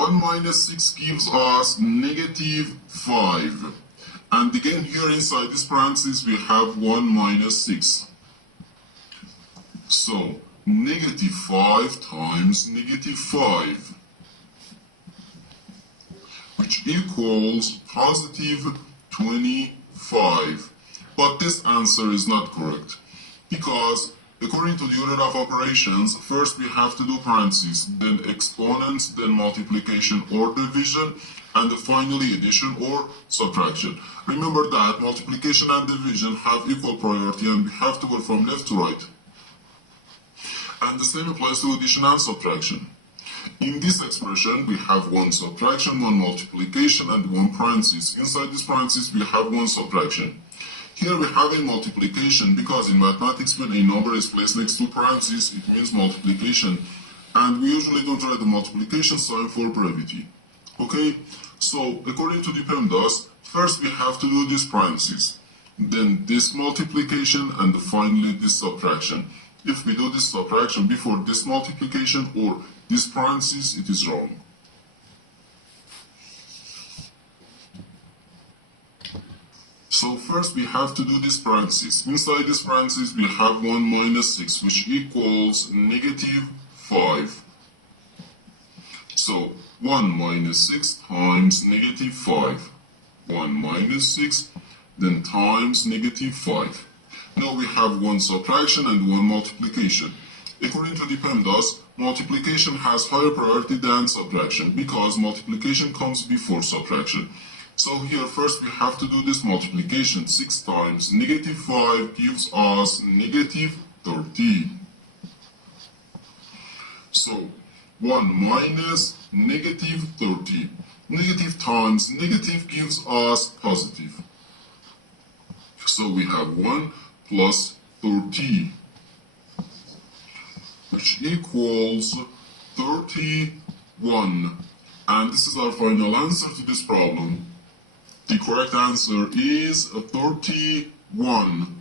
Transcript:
1 minus 6 gives us negative 5. And again, here inside this parenthesis, we have 1 minus 6. So, negative 5 times negative 5, which equals positive 25. But this answer is not correct, because according to the order of operations, first we have to do parentheses, then exponents, then multiplication or division, and finally addition or subtraction. Remember that multiplication and division have equal priority and we have to go from left to right. And the same applies to addition and subtraction. In this expression, we have one subtraction, one multiplication, and one parenthesis. Inside this parenthesis, we have one subtraction. Here we have a multiplication because in mathematics, when a number is placed next to parentheses, it means multiplication. And we usually don't write the multiplication sign for brevity. Okay? So, according to the PEMDAS, first we have to do this parenthesis, then this multiplication, and finally this subtraction. If we do this subtraction before this multiplication or this parenthesis, it is wrong. So first we have to do this parenthesis. Inside this parenthesis we have 1 minus 6, which equals negative 5. So 1 minus 6 times negative 5. 1 minus 6, then times negative 5. Now we have one subtraction and one multiplication. According to the PEMDAS, multiplication has higher priority than subtraction because multiplication comes before subtraction. So here first we have to do this multiplication. 6 times negative 5 gives us negative 30. So 1 minus negative 30. Negative times negative gives us positive. So we have 1 plus 30, which equals 31. And this is our final answer to this problem. The correct answer is 31.